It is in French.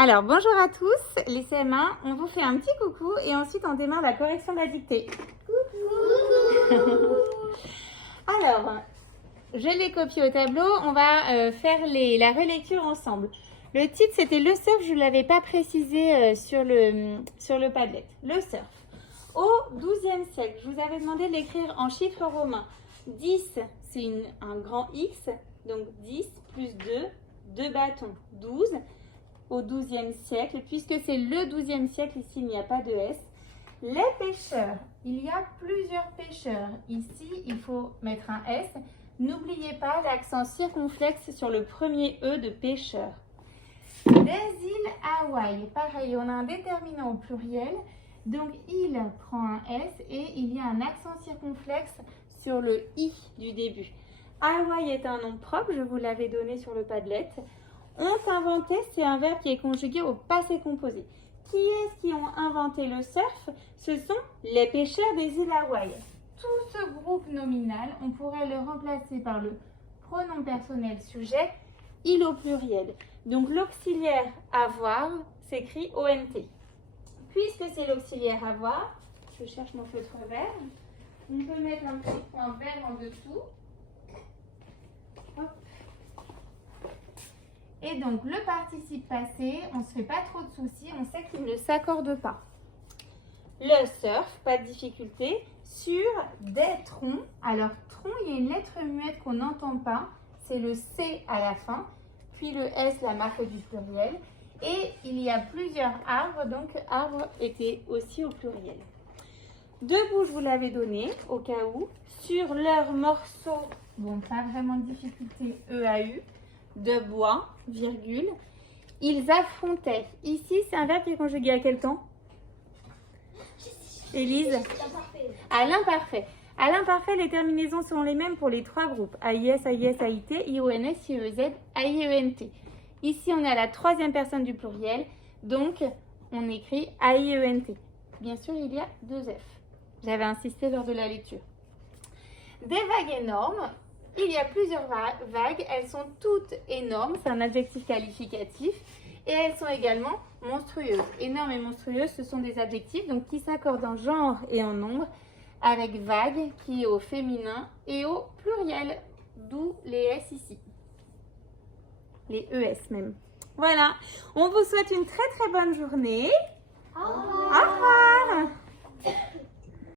Alors, bonjour à tous, les CM1, on vous fait un petit coucou et ensuite on démarre la correction de la dictée. Coucou. Alors, je l'ai copié au tableau, on va faire la relecture ensemble. Le titre, c'était le surf, je ne l'avais pas précisé sur le Padlet. Le surf. Au XIIe siècle, je vous avais demandé de l'écrire en chiffres romains. 10, c'est un grand X, donc 10 plus 2, 2 bâtons, 12. Au XIIe siècle, puisque c'est le XIIe siècle, ici il n'y a pas de S. Les pêcheurs, il y a plusieurs pêcheurs. Ici, il faut mettre un S. N'oubliez pas l'accent circonflexe sur le premier E de pêcheur. Des îles Hawaï, pareil, on a un déterminant au pluriel. Donc, il prend un S et il y a un accent circonflexe sur le I du début. Hawaï est un nom propre, je vous l'avais donné sur le Padlet. Ont inventé, c'est un verbe qui est conjugué au passé composé. Qui est-ce qui ont inventé le surf? Ce sont les pêcheurs des îles Hawaï. Tout ce groupe nominal, on pourrait le remplacer par le pronom personnel sujet, il au pluriel. Donc l'auxiliaire avoir s'écrit ONT. Puisque c'est l'auxiliaire avoir, je cherche mon feutre vert, on peut mettre un petit point vert en dessous. Hop. Et donc, le participe passé, on ne se fait pas trop de soucis, on sait qu'il ne s'accorde pas. Le surf, pas de difficulté, sur des troncs. Alors, tronc, il y a une lettre muette qu'on n'entend pas, c'est le C à la fin, puis le S, la marque du pluriel. Et il y a plusieurs arbres, donc arbre était aussi au pluriel. Debout, je vous l'avais donné, au cas où, sur leur morceau, bon, pas vraiment de difficulté, EAU, de bois, virgule, ils affrontaient. Ici, c'est un verbe qui est conjugué à quel temps? Élise? À l'imparfait. À l'imparfait, les terminaisons sont les mêmes pour les trois groupes. AIS, AIS, AIT, IONS, IEZ, AIENT. Ici, on est à la troisième personne du pluriel, donc on écrit AIENT. Bien sûr, il y a deux F. J'avais insisté lors de la lecture. Des vagues énormes. Il y a plusieurs vagues, elles sont toutes énormes, c'est un adjectif qualificatif, et elles sont également monstrueuses. Énormes et monstrueuses, ce sont des adjectifs donc, qui s'accordent en genre et en nombre, avec vague qui est au féminin et au pluriel, d'où les S ici, les ES même. Voilà, on vous souhaite une très très bonne journée. Au revoir. Au revoir.